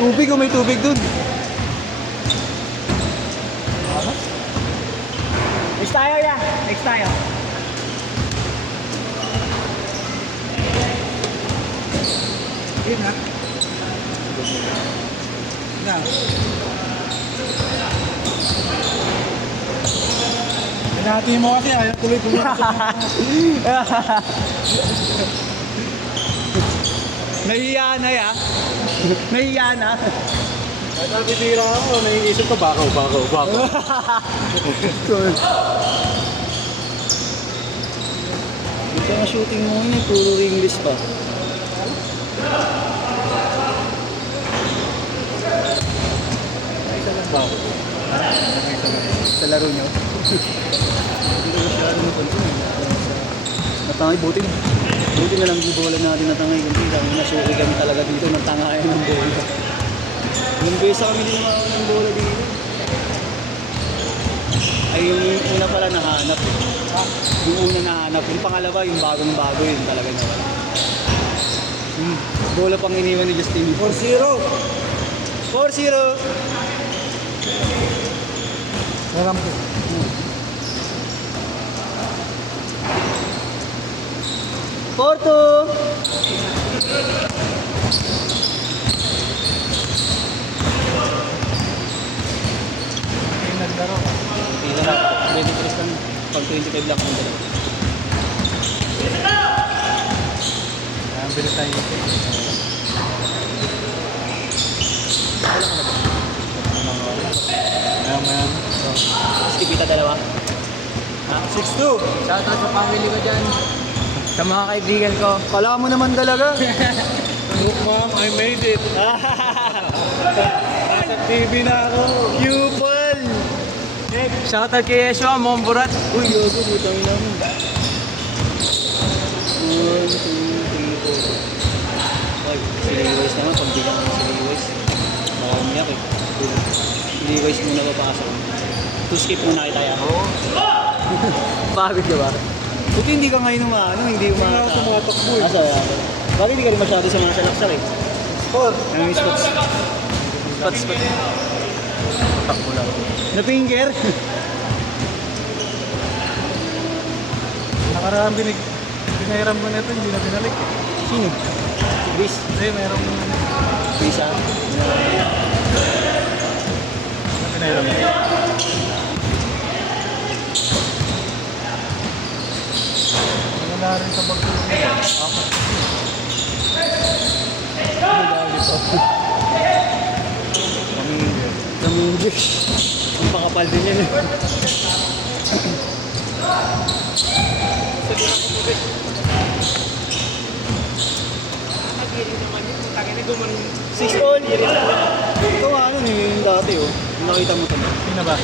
Tubig o may tubig dun. Next tayo ya. Next tayo. Game na. Na. Hinahati mo kasi ayaw tuloy pumasok. Nahiya na ya. Nahiya na. At nabibira ako, naiisip ko bakaw. Ito ang shooting mo ngayon, puro English pa. Isa lang ba ako? Sa laro nyo. Hindi ko masyado napansin. Natangay, buti na lang di bola natin natangay. Kundi dahil nasuki kami talaga dito ng tangayan ng bola. Yung besa kami din naman ng bola dito. Ay yung una pala nahanap eh. Yung una nahanap. Yung pangalawa, yung bagong-bago yun talaga nawala. Bola pang iniwan ni Justin. 4-0. 4-0. Meron po. Porto! Ay, naglaro ka. Hindi na. 23 lang. Pag 25 lang ang dalawa. Ang bilis tayo. Mayan. Skipita dalawa. Ha? 6-2. Shoutout sa family ko dyan. Sa mga kaibigan ko. Kala mo naman talaga. Look mom, I made it. Nasa TV na ako. Yupal! Shoutout kay Yeshua, Momburat. Uy, yogo, butang na mo. 1, 2, 3, 4. Ay, si Levi's naman, pagbigyan ko si Levi's. Baka umiyak eh. Si Levi's muna papasok. To skip muna kita yan. Oo. Bakit ka ba? Buti hindi ka ngayon umaano, hindi Hindi na ako umaata. tumatakbo eh. Asa, bakit hindi ka rin masyado sa mga salaksak eh? Score. Ano yung spots? Spots. Takbo lang. Na-finger? Nakaraan binairam ko nito, hindi na binalik. Sino? Si Chris. Hindi, mayroong Chris ah. na binairam ko. Wala rin sa bagulong mo. Apat. Namingger. Ang pakapal din yan eh. Six all. Ito nga ano yung dati oh. Yung nakita mo ito. Sino ba?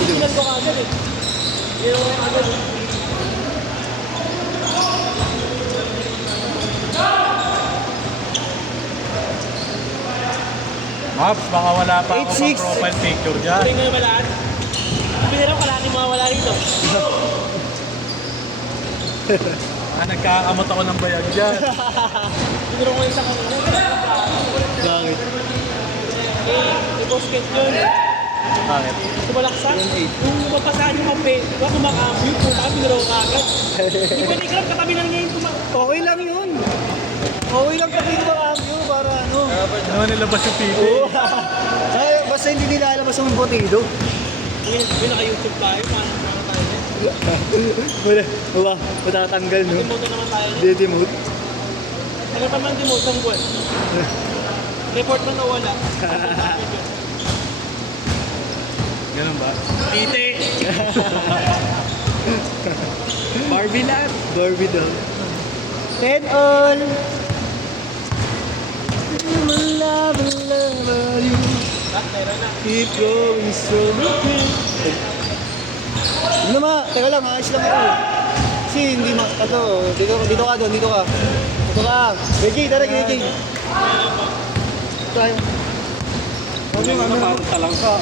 Signal ko kagad eh. Yung agad. Maps, baka wala pa ako 8-6. pang profile picture dyan. Tingnan mo malaan. Piniraw ka lang yung mga wala rito. Nagkakamot ako ng bayag dyan. Piniraw ko yung sa kanina. Bakit? Eh, basket yun. Bakit? Sumalaksak. Yun, eh. Kung mapasaan yung kape, diba kumakambyo, puta ka, piniraw ka agad. Di ba ni Grab, katabi lang niya yung Okay lang yun. Okay lang kapit mo cambio para ano. Naman nilabas yung TV. Oo. Ay, basta hindi nila alam basta yung botido. May naka-YouTube tayo, paano tayo niya. Wala, matatanggal no. Demote naman tayo niya. Dedemote. Tagal pa man demote, isang buwan. Report man na wala. Ganun ba? Tite! Barbie lang. Barbie daw. 10 all. Love you. Keep going strong. Ano ma? Teka lang, ayos lang ako. Kasi hindi ma... Ito, dito ka doon, dito ka. Dito ka. Reggie, tara, Reggie. Tayo. Ano yung ano? Talang ka.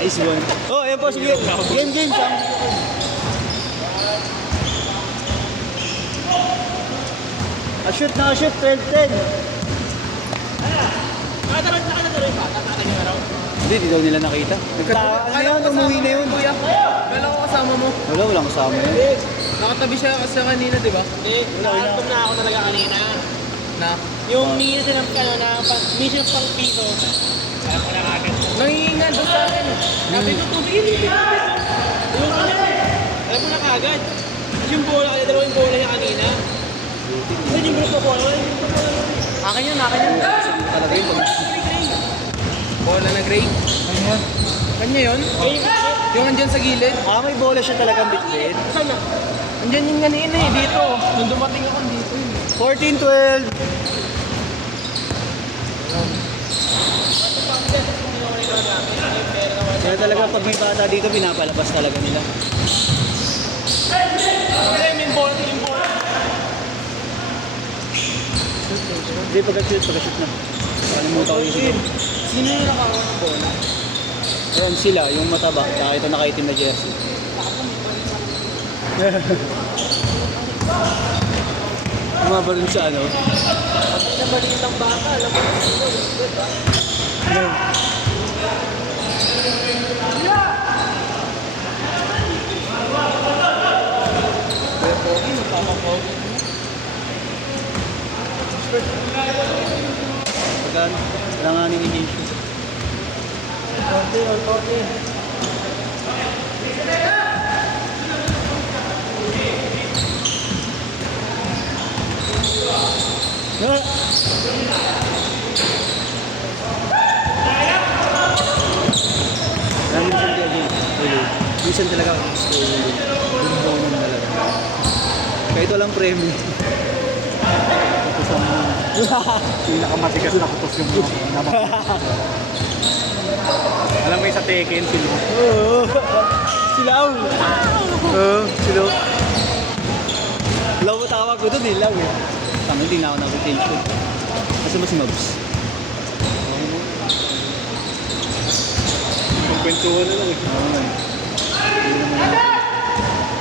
Nice one. Oh, ayan po, sige. Game. shoot na shoot, 12-10. Nakataroon na ka na tuloy pa. Tataka niyo araw. Hindi, di daw nila nakita. Ano yun, umuwi na yun. Kuya, kala ko kasama mo. Wala, walang kasama yun. Nakatabi siya kasi kanina, di ba? Hindi, nakatom na ako talaga kanina. Na. Yung minsan ng ano na mission pang piso. Alam ko na agad. Nangihingan doon sa akin. Sabi ko, tubig. Yung ano, alam ko na kagad. Kasi yung bola, kaya dalawang bola niya kanina. Kasi yung bola ko, wala yung bola. Akin yun, akin yun. Talaga yun. Bola na gray. Ano yan? Kanya yun? Yung andyan sa gilid. May bola siya talagang bitbit. Saan na? Andyan yung kanina eh, dito. Nung dumating ako dito eh. 14-12. Kaya talaga pag may bata dito, pinapalabas talaga nila. Kasi yung bola, yung bola. Hindi, pagka-shoot na. Kalimutan ko yung shoot. Sino yung nakaroon ng bola? Ayan sila, yung mataba, saka ito nakaitim na jersey. Umabalon sa ano? Pati na maliit ang bata, alam mo na sino. Diba? Kuya Pogi, magpapapogi. Pagkaan, langanin ni Jesus. Orte. Minsan talaga gusto bumbonon talaga. Kaya ito lang premyo. Pinakamatigas na kutos yung naman. Alam mo yung sa Tekken, sila. Oo. Silaw. Oo, silaw. Law tawag ko doon, hilaw eh. Tama, hindi na ako nag-attention. Kasi mas mabs. Kwentuhan na lang eh. Oo nga eh.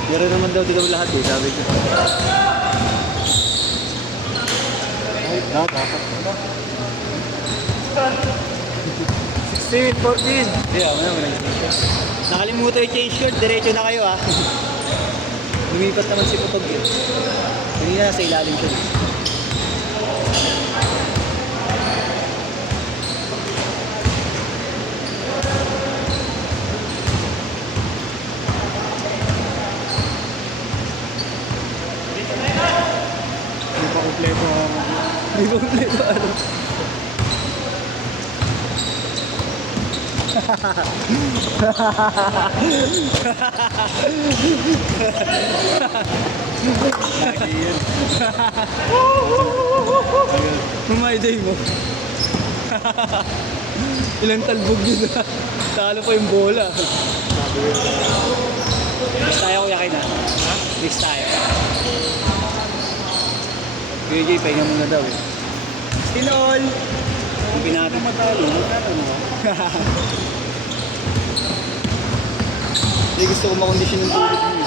Pero naman daw dito lahat eh, sabi ko. Ay, dapat. 16, 14. Hindi, ako na, walang change. Nakalimutan yung change shirt, diretso na kayo ah. Lumipat naman si Putog eh. Kanina nasa ilalim siya. Hindi pa kompleto. Hindi ko kompleto ano. Lagi yun. Mamay-day mo. Ilang talbog yun ah. Talo pa yung bola. Next tayo kuya kayo na. Ha? Next tayo. BJ, pahinga muna daw eh. Still all. Yung pinatong matalo. Hindi gusto ko makondisyon yung tulog mo eh.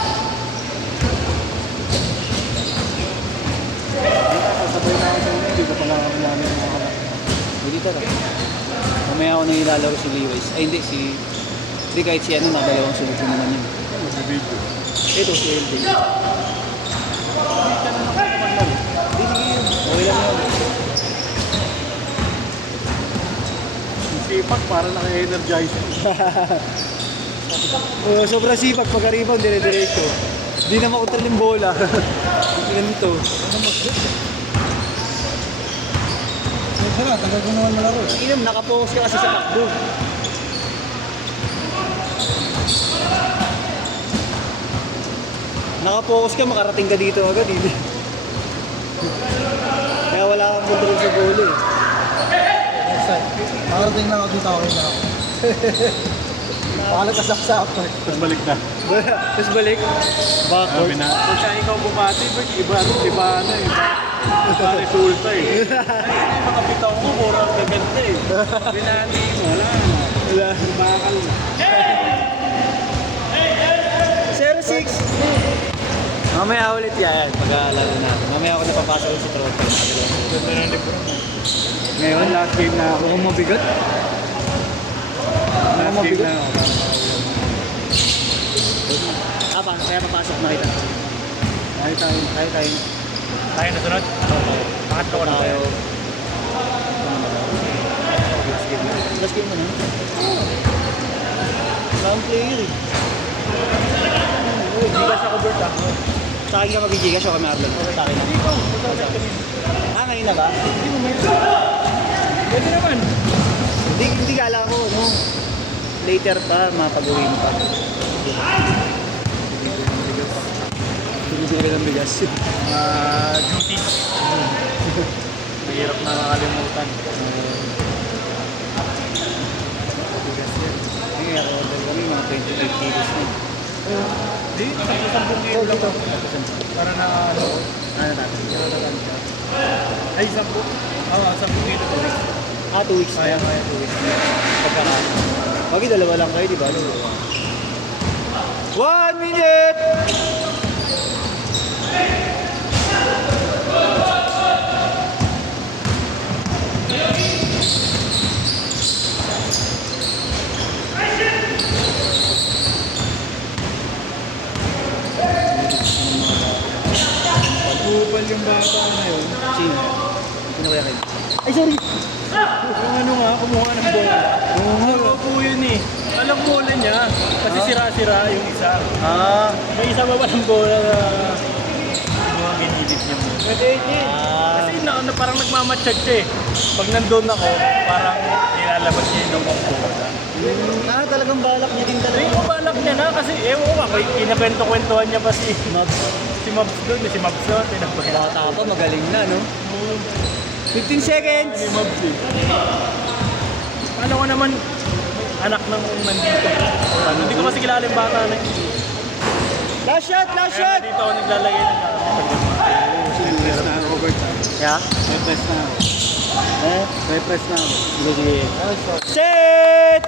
Sabay na ako sa una, hindi ko pala namin yung mga anak. Hindi tara. Mamaya ako nang ilalaro si Levi's. Ay hindi, si... Hindi kahit si ano, nakadalawang sunod ko naman yun. Mag-video. Ito, si LD. Hindi, sige yun. Okay lang yun. Yung sipak, para naka-energize. Sobrang sipag pagka-rebound, dire-diretso. Hindi na makontrol yung bola. Ganito. Sana, tagal ko naman malaro. Inam, nakapokus ka kasi sa takbo. Nakapokus ka, makarating ka dito agad. Hindi. Kaya wala kang control sa bola eh. Nakarating lang ako dito, okay na ako. Paano ka sa upper? Tapos balik na. Tapos balik. Backward. Sabi na, pagka ikaw bumati, iba na eh. Iba resulta eh. Ay, mga bitaw ko, puro ang gaganda eh. Binati mo, wala na. Wala. Bakal na. 0-6. Mamaya ulit yan, pag-alaro natin. Mamaya ako napapasok ulit sa trophy. Ganda ng libro mo. Ngayon, last game na ako. Mukhang mabigat. Last game na ako. Kaya papasok na kita. Tayo. Tayo na sunod? Pangatlo ko na tayo. Last game mo na. Wala player eh. Gigas ako, Bert, ah. Sa akin ka mag-gigas o kami upload? Sa akin na. Ngayon na ba? Pwede naman. Hindi ka alam ko, no? Later pa, mapag-uwi mo pa. Hindi ka ng bigas. Duties. Mahirap na makalimutan. Bigas yan. Hindi, order kami mga 25 kilos na. Di, 10 kilo lang. Para na ano. Ano natin? Ay, 10. Oo, 10 kilo. 2 weeks na. Kaya 2 weeks. Pagkakaano. Pagi dalawa lang kayo, di ba? 1 minute! Kupal yung bata na yun. Sino? Sino kaya kayo? Ay, sorry! Yung ano nga, kumuha ng bola. Oo po yun eh. Alam bola niya. Kasi sira-sira yung isa. May isa pa ng bola na mga ginilip niya mo. Pwede yun. Kasi parang nagmamatchag siya eh. Pag nandun ako, parang nilalabas niya yung bola. Talagang balak niya din talaga. Ay, balak niya na kasi ewan ko ako, kinakwento-kwentuhan niya pa si Mabs. Si Mabs doon, si Mabs doon, tinapay. Bata pa, magaling na, no? 15 seconds! Si Mabs eh. Ano ko naman, anak ng nandito. Hindi ko kasi kilala yung bata na yun. Last shot! Last Kaya shot! dito ako naglalagay ng Press na ako, Robert. Yeah? press na ako. Eh? Press na ako. Sige, sige. Set!